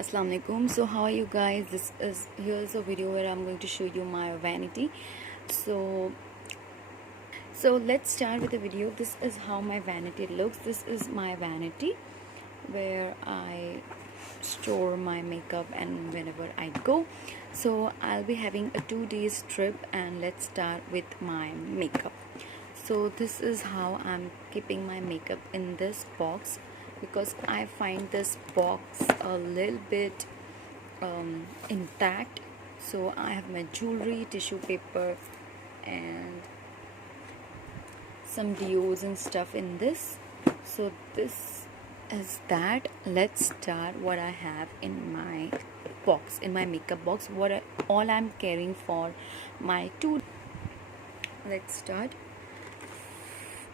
Assalamu alaikum. So how are you guys? Here's a video where I'm going to show you my vanity. So let's start with the video. This is how my vanity looks. This is my vanity where I store my makeup and whenever I go. So I'll be having a 2 days trip, and let's start with my makeup. So this is how I'm keeping my makeup in this box, because I find this box a little bit intact. So I have my jewelry, tissue paper, and some deos and stuff in this. So this is that. Let's start what I have in my box, in my makeup box, all I'm carrying for my two. Let's start.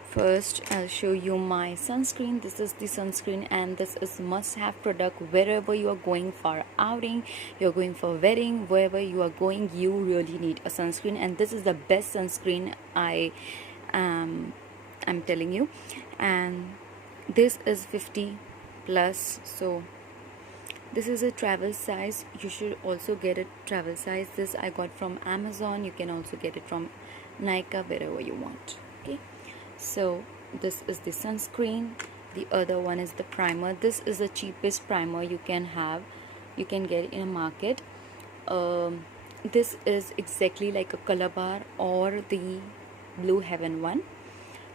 First, I'll show you my sunscreen. This is the sunscreen, and this is must-have product wherever you are going for outing, you're going for wedding, wherever you are going, you really need a sunscreen. And this is the best sunscreen I'm telling you. And this is 50 plus, so this is a travel size. You should also get a travel size. This I got from Amazon. You can also get it from Nykaa, wherever you want. Okay, so this is the sunscreen. The other one is the primer. This is the cheapest primer you can have, you can get in a market. This is exactly like a Color Bar or the Blue Heaven one.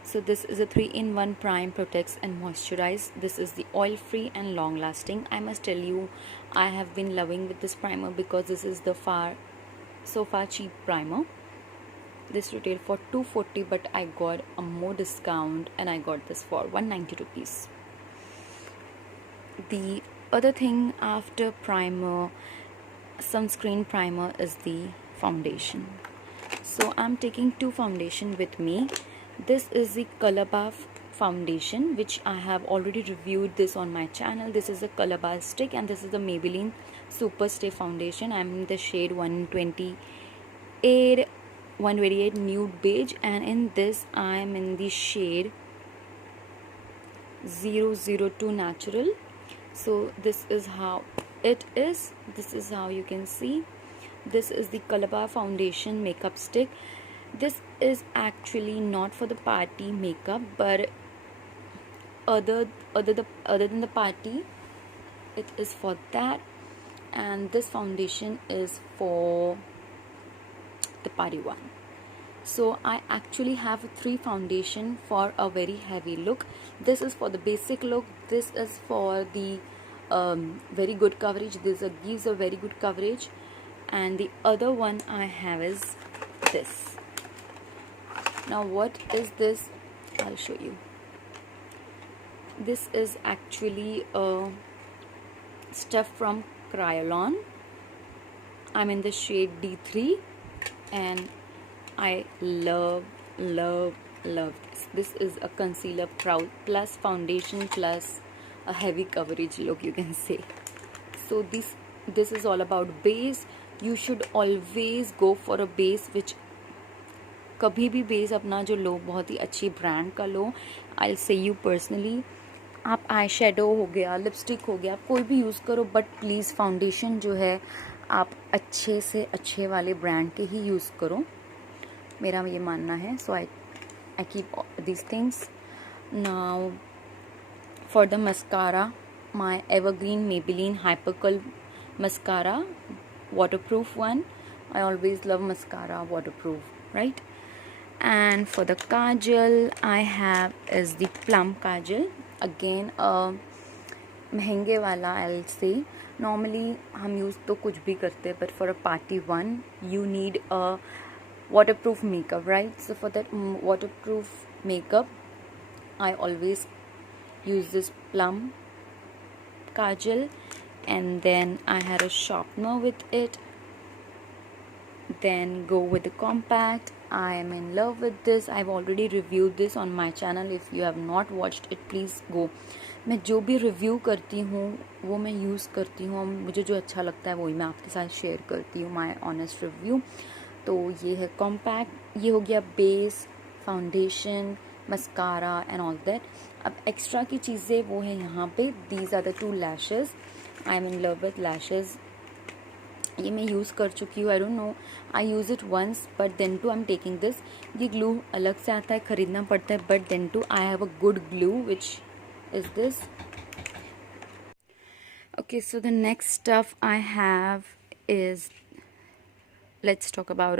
So this is a 3-in-1 prime, protects and moisturize. This is the oil free and long lasting. I must tell you, I have been loving with this primer because this is the so far cheap primer. This retailed for 240, but I got a more discount and I got this for 190 rupees. The other thing after primer, sunscreen, primer, is the foundation. So I'm taking two foundation with me. This is the Color Bar foundation, which I have already reviewed this on my channel. This is a Color Bar stick, and this is the Maybelline Super Stay foundation. I'm in the shade 128 nude beige, and in this I'm in the shade 002 natural. So this is how it is. This is how you can see. This is the Color Bar foundation makeup stick. This is actually not for the party makeup, but other than the party, it is for that. And this foundation is for the party one. So I actually have 3 foundation for a very heavy look. This is for the basic look. This is for the very good coverage. This gives a very good coverage. And the other one I have is this. Now what is this? I'll show you. This is actually stuff from Kryolan. I'm in the shade D3, and I love this. This is a concealer plus foundation plus a heavy coverage look, you can say. So this is all about base. You should always go for a base which, कभी भी base अपना जो लो बहुत ही अच्छी brand का लो. आई से you personally, आप eye shadow हो गया, लिपस्टिक हो गया, आप कोई भी यूज़ करो, बट प्लीज़ फाउंडेशन जो है आप अच्छे से अच्छे वाले ब्रांड के ही यूज़ करो, मेरा ये मानना है. So I keep this things. Now for the mascara, my evergreen Maybelline Hypercurl mascara, waterproof one. I always love mascara waterproof, right? And for the kajal I have is the plum kajal, again महंगे वाला. I'll say normally हम use तो कुछ भी करते हैं, but for a party one you need a waterproof makeup, right? So for that waterproof makeup I always use this plum kajal, and then I had a sharpener with it. Then go with the compact. I am in love with this. I've already reviewed this on my channel. If you have not watched it, please go. मैं जो भी review करती हूँ वो मैं use करती हूँ, मुझे जो अच्छा लगता है वही मैं आपके साथ शेयर करती हूँ, माय ऑनेस्ट रिव्यू. तो ये है कॉम्पैक्ट, ये हो गया base, foundation, mascara and all that. अब एक्स्ट्रा की चीज़ें वो है यहाँ पे. These are the 2 lashes. I am in love with lashes. ये मैं यूज़ कर चुकी हूँ. I don't know, I use it once but then too I am taking this. ये ग्लू अलग से आता है, ख़रीदना पड़ता है, but then too I have a good glue which is this. Okay, so the next stuff I have is, let's talk about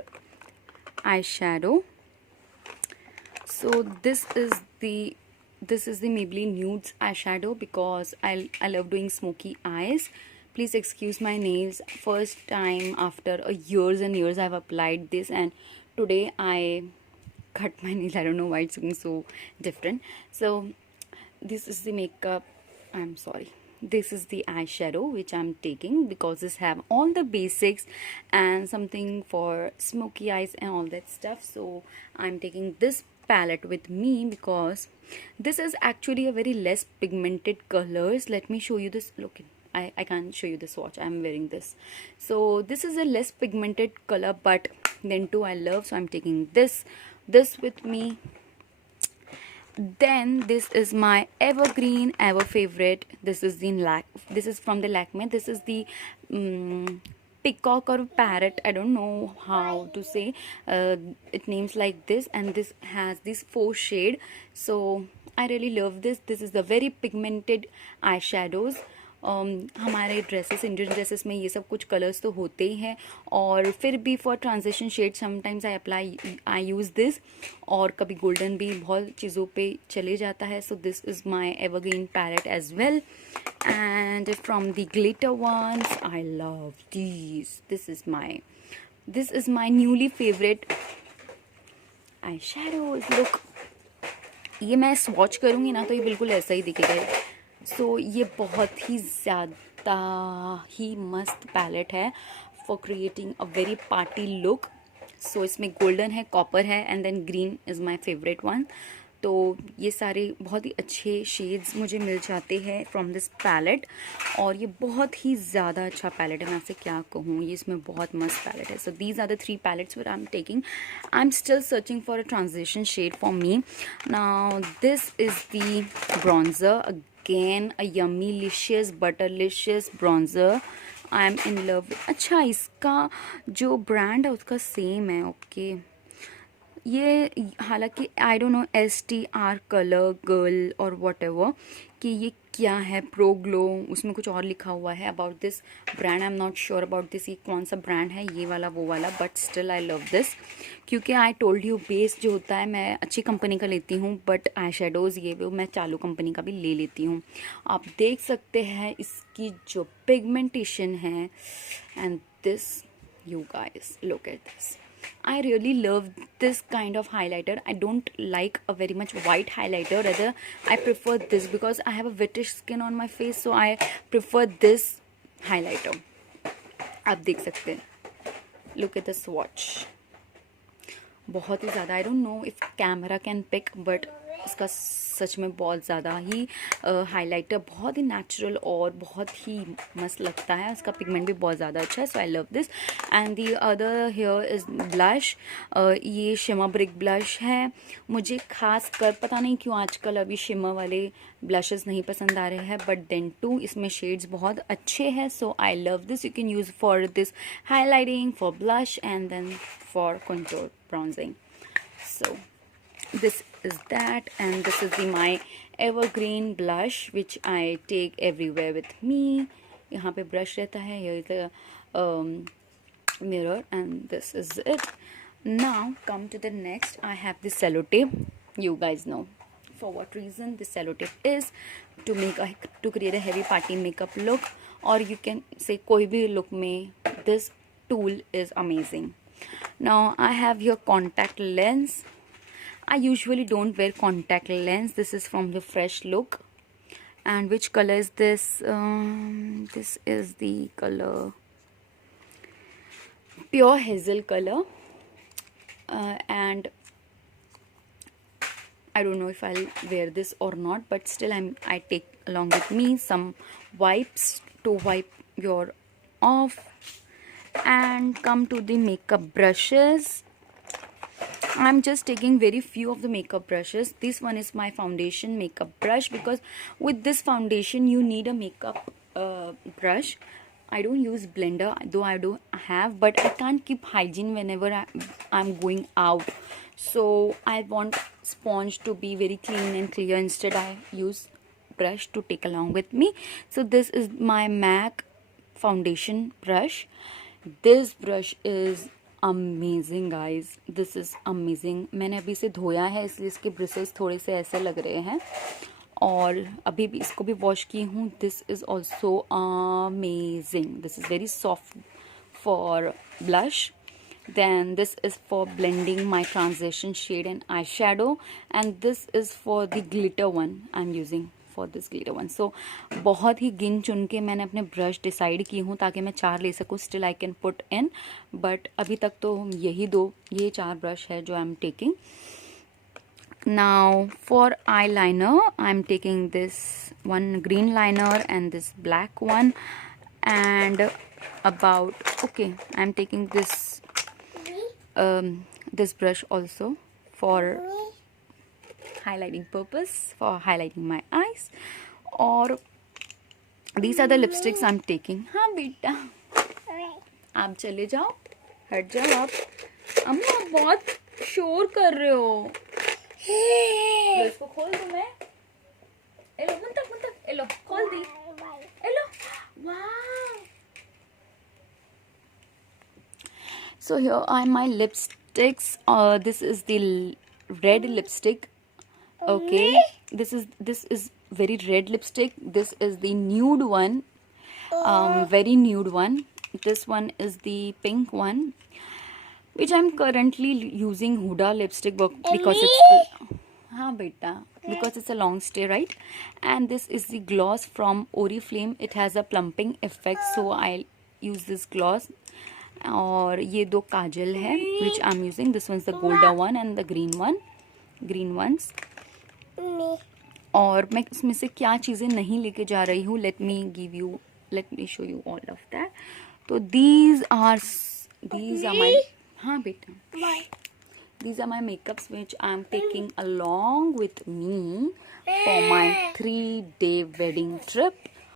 eyeshadow. So this is the Maybelline Nudes eyeshadow because I love doing smoky eyes. Please excuse my nails. First time after years and years I've applied this, and today I cut my nails. I don't know why it's looking so different. So this is the makeup. I'm sorry. This is the eyeshadow which I'm taking because this have all the basics and something for smoky eyes and all that stuff. So I'm taking this palette with me because this is actually a very less pigmented colors. Let me show you this. Look, I can't show you the swatch. I'm wearing this. So this is a less pigmented color, but then too I love, so I'm taking this with me. Then this is my evergreen, ever favorite. This is from the Lakme. This is the peacock or parrot. I don't know how to say. It names like this, and this has this 4 shade. So I really love this. This is the very pigmented eyeshadows. हमारे dresses, Indian dresses में ये सब कुछ colours तो होते ही हैं, और फिर भी for transition shade sometimes I use this, और कभी गोल्डन भी बहुत चीज़ों पे चले जाता है. So this is my evergreen palette as well. And from the glitter ones I love this is my newly favourite eyeshadows. Look, ये मैं स्वॉच करूँगी ना तो ये बिल्कुल ऐसा ही दिखेगा. सो ये बहुत ही ज़्यादा ही मस्त पैलेट है for creating a very party look. So इसमें गोल्डन है, कॉपर है, and then green is my favourite one. तो ये सारे बहुत ही अच्छे शेड्स मुझे मिल जाते हैं फ्रॉम दिस पैलेट, और ये बहुत ही ज़्यादा अच्छा पैलेट है. मैं आपसे क्या कहूँ, ये इसमें बहुत मस्त पैलेट है. So these are the 3 palettes which I am taking. I am still searching for a transition shade for me. Now this is the bronzer. Again a yummy licious butterlicious bronzer. I am in love. अच्छा, इसका जो brand है उसका same है. Okay, ये हालांकि आई don't no STR colour girl और what ever कि ये क्या है, प्रो ग्लो, उसमें कुछ और लिखा हुआ है about this brand. I am not sure about this, ये कौन सा ब्रांड है, ये वाला वो वाला, but still I love this. क्योंकि आई टोल्ड यू, बेस जो होता है मैं अच्छी कंपनी का लेती हूँ, बट आई शेडोज़ ये वो मैं चालू कंपनी का भी ले लेती हूँ. आप देख सकते हैं इसकी जो पिगमेंटेशन है. And this, you guys look at this. I really love this kind of highlighter. I don't like a very much white highlighter. Rather, I prefer this because I have a whitish skin on my face. So I prefer this highlighter. आप देख सकते हैं. Look at the swatch. बहुत ही ज़्यादा. I don't know if camera can pick, but इसका सच में बहुत ज़्यादा ही हाइलाइटर बहुत ही नेचुरल और बहुत ही मस्त लगता है. इसका पिगमेंट भी बहुत ज़्यादा अच्छा है. So I love this. And the other here is blush. ये शिमर ब्रिक ब्लश है. मुझे खास कर पता नहीं क्यों आजकल अभी शिमर वाले ब्लशेस नहीं पसंद आ रहे हैं, बट देन टू इसमें शेड्स बहुत अच्छे हैं. So I love this. You can use for this highlighting, for blush, and then for contour bronzing. So this is that, and this is my evergreen blush which I take everywhere with me. यहाँ पे brush रहता है. Here is the mirror, and this is it. Now come to the next. I have this sellotape. You guys know for what reason this sellotape is. To create a heavy party makeup look, or you can say कोई भी look में this tool is amazing. Now I have your contact lens. I usually don't wear contact lens. This is from the Fresh Look. And which color is this? This is the color pure hazel color. And I don't know if I'll wear this or not, but still I take along with me some wipes to wipe your off. And come to the makeup brushes. I'm just taking very few of the makeup brushes. This one is my foundation makeup brush because with this foundation you need a makeup brush. I don't use blender, though I do have, but I can't keep hygiene whenever I'm going out. So I want sponge to be very clean and clear. Instead, I use brush to take along with me. So this is my MAC foundation brush. This brush is amazing guys, this is amazing. मैंने अभी इसे धोया है इसलिए इसके bristles थोड़े से ऐसे लग रहे हैं, और अभी भी इसको भी वॉश की हूँ. This is also amazing. This is very soft for blush. Then this is for blending my transition shade and eyeshadow, and this is for the glitter one. I'm using for this glitter one. So बहुत ही गिन चुन के मैंने अपने brush decide की हूँ ताकि मैं 4 ले सकूँ. Still I can put in, but अभी तक तो ये 4 ब्रश है जो आई am taking. Now for eyeliner, I'm taking this one green liner and this black one, and I'm taking this brush also for highlighting purpose, for highlighting my eyes. और these are the lipsticks I'm taking. हाँ बेटा, आप चले जाओ, हट जाओ आप. अम्मा बहुत शोर कर रहे हो. इसको खोल दूं मैं? एलो मुंतक, एलो खोल दी, एलो. वाह. So here are my lipsticks. This is the red lipstick. Okay, this is very red lipstick. This is the nude one, very nude one. This one is the pink one, which I'm currently using Huda lipstick because it's because it's a long stay, right? And this is the gloss from Oriflame. It has a plumping effect, so I'll use this gloss. और ये 2 काजल है which I'm using. This one's the golden one and the green ones. और मैं इसमें से क्या चीज़ें नहीं लेके जा रही हूँ, let me show you all of that. तो these are my, हाँ बेटा, these are my makeups which I'm taking along with me for my 3-day wedding trip.